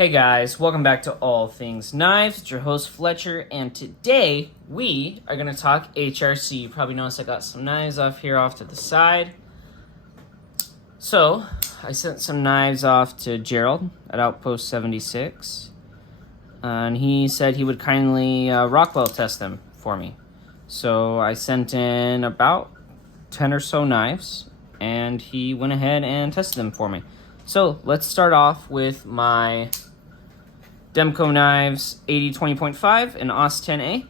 Hey guys, welcome back to All Things Knives. It's your host Fletcher, and today we are going to talk HRC. You probably noticed I got some knives off here off to the side. So, I sent some knives off to Gerald at Outpost 76, and he said he would kindly Rockwell test them for me. So, I sent in about 10 or so knives, and he went ahead and tested them for me. So, let's start off with my Demko knives 80-20.5 and AUS 10A.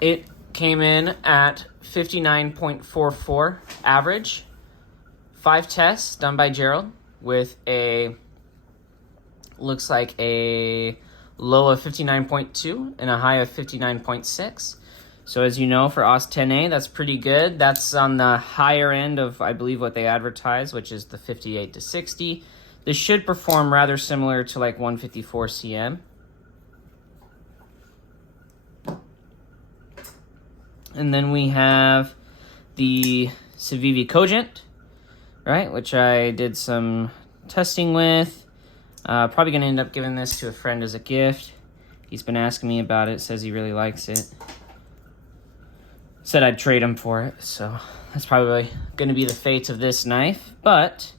It came in at 59.44 average. 5 tests done by Gerald with a, looks like a low of 59.2 and a high of 59.6. So as you know, for AUS 10A, that's pretty good. That's on the higher end of, I believe, what they advertise, which is the 58 to 60. This should perform rather similar to like 154 CM. And then we have the Civivi Cogent, right, which I did some testing with. Probably going to end up giving this to a friend as a gift. He's been asking me about it, says he really likes it. Said I'd trade him for it, so that's probably going to be the fate of this knife. But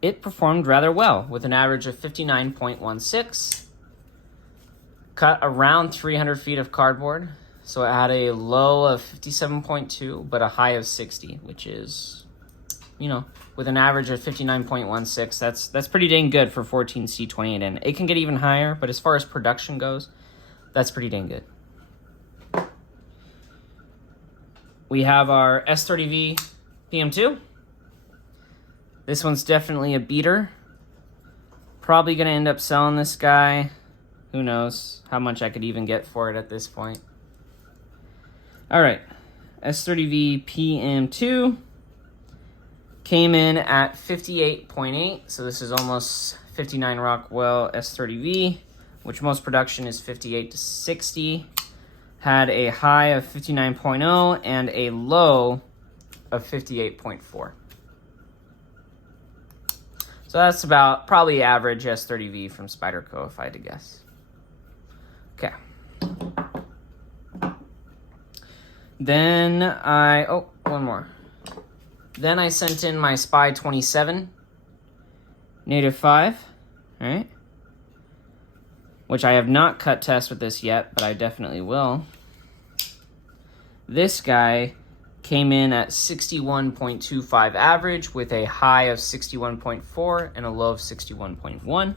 it performed rather well with an average of 59.16. Cut around 300 feet of cardboard. So it had a low of 57.2, but a high of 60, which is, you know, with an average of 59.16, that's pretty dang good for 14C28N. It can get even higher, but as far as production goes, that's pretty dang good. We have our S30V PM2. This one's definitely a beater. Probably going to end up selling this guy. Who knows how much I could even get for it at this point. Alright, S30V PM2 came in at 58.8. So this is almost 59 Rockwell S30V, which most production is 58 to 60. Had a high of 59.0 and a low of 58.4. So that's about probably average S30V from Spyderco, if I had to guess. Okay. Then one more. Then I sent in my Spy 27 Native 5, all right? Which I have not cut test with this yet, but I definitely will. This guy came in at 61.25 average with a high of 61.4 and a low of 61.1,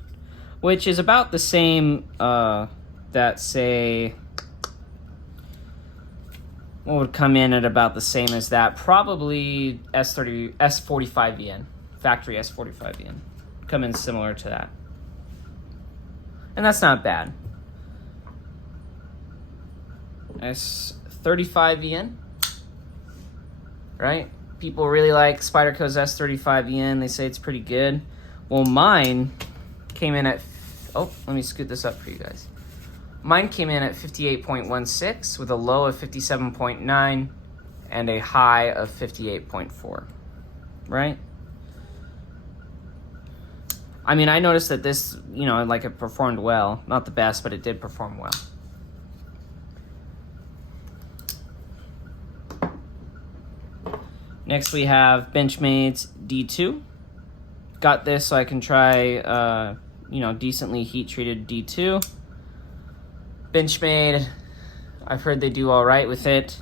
which is about the same that, say, what would come in at about the same as that? Probably S45VN, factory S45VN. Come in similar to that. And that's not bad. S35VN. Right? People really like Spyderco's S35VN. They say it's pretty good. Well, mine came in at... Oh, let me scoot this up for you guys. Mine came in at 58.16 with a low of 57.9 and a high of 58.4. Right? I mean, I noticed that this, you know, like it performed well. Not the best, but it did perform well. Next we have Benchmade's D2. Got this so I can try, you know, decently heat-treated D2. Benchmade, I've heard they do all right with it.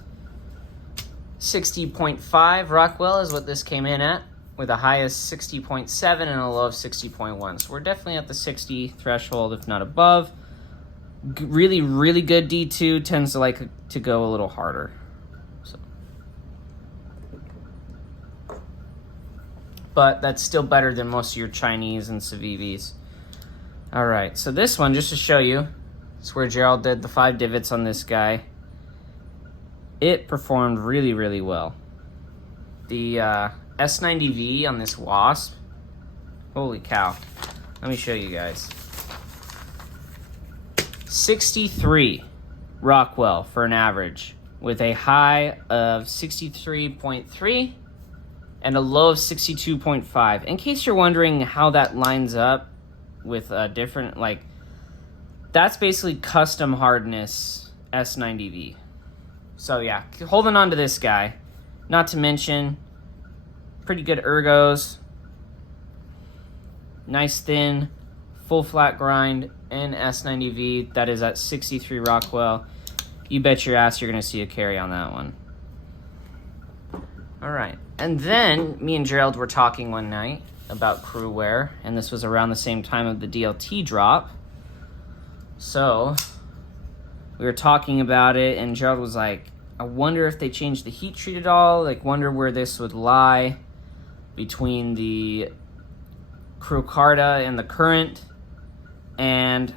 60.5 Rockwell is what this came in at, with a high of 60.7 and a low of 60.1. So we're definitely at the 60 threshold, if not above. Really, really good D2 tends to like to go a little harder. But that's still better than most of your Chinese and Civivis. All right, so this one, just to show you, it's where Gerald did the 5 divots on this guy. It performed really, really well. The S90V on this Wasp, holy cow. Let me show you guys. 63 Rockwell for an average, with a high of 63.3 and a low of 62.5. In case you're wondering how that lines up with different, like, that's basically custom hardness S90V. So yeah, holding on to this guy. Not to mention, pretty good ergos. Nice thin, full flat grind, and S90V that is at 63 Rockwell. You bet your ass you're going to see a carry on that one. All right. And then me and Gerald were talking one night about Cruwear, and this was around the same time of the DLT drop. So we were talking about it, and Gerald was like, I wonder if they changed the heat treat at all. Like, wonder where this would lie between the Cruwear and the current. And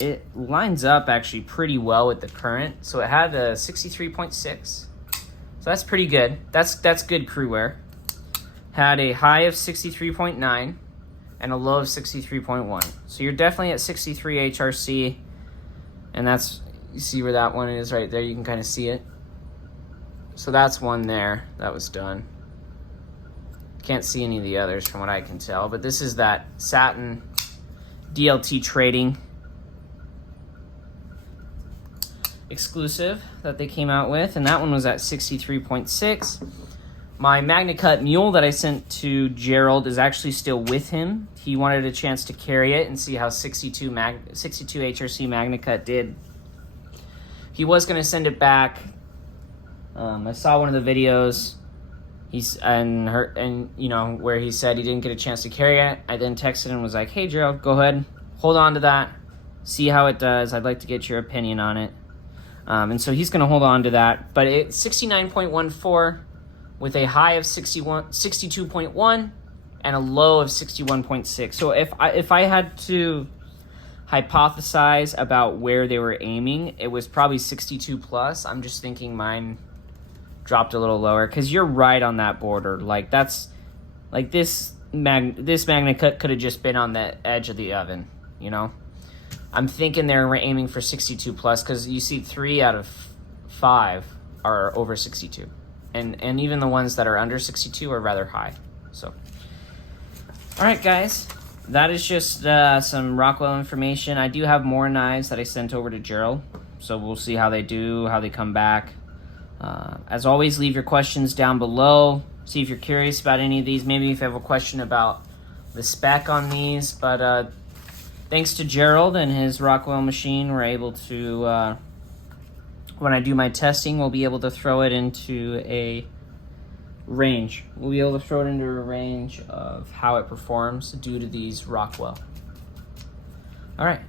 it lines up actually pretty well with the current. So it had a 63.6. So that's pretty good. That's good Cruwear. Had a high of 63.9 and a low of 63.1. So you're definitely at 63 HRC. And that's, you see where that one is right there. You can kind of see it. So that's one there that was done. Can't see any of the others from what I can tell. But this is that satin DLT trading exclusive that they came out with, and that one was at 63.6. My Magnacut Mule that I sent to Gerald is actually still with him. He wanted a chance to carry it and see how 62 HRC Magnacut did. He was going to send it back. I saw one of the videos. You know, where he said he didn't get a chance to carry it. I then texted him and was like, hey Gerald, go ahead, hold on to that, see how it does. I'd like to get your opinion on it. And so he's going to hold on to that. But it's 69.14 with a high of 62.1 and a low of 61.6. So if I had to hypothesize about where they were aiming, it was probably 62 plus. I'm just thinking mine dropped a little lower, because you're right on that border. Like, that's like this Magnacut could have just been on the edge of the oven, you know. I'm thinking they're aiming for 62 plus, because you see 3 out of 5 are over 62, and even the ones that are under 62 are rather high. So all right guys, that is just some Rockwell information. I do have more knives that I sent over to Gerald, so we'll see how they do, how they come back. As always, leave your questions down below. See if you're curious about any of these. Maybe if you have a question about the spec on these. But thanks to Gerald and his Rockwell machine, we're able to, when I do my testing, we'll be able to throw it into a range. We'll be able to throw it into a range of how it performs due to these Rockwell. All right.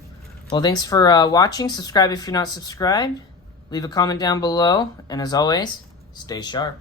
Well, thanks for watching. Subscribe if you're not subscribed. Leave a comment down below, and as always, stay sharp.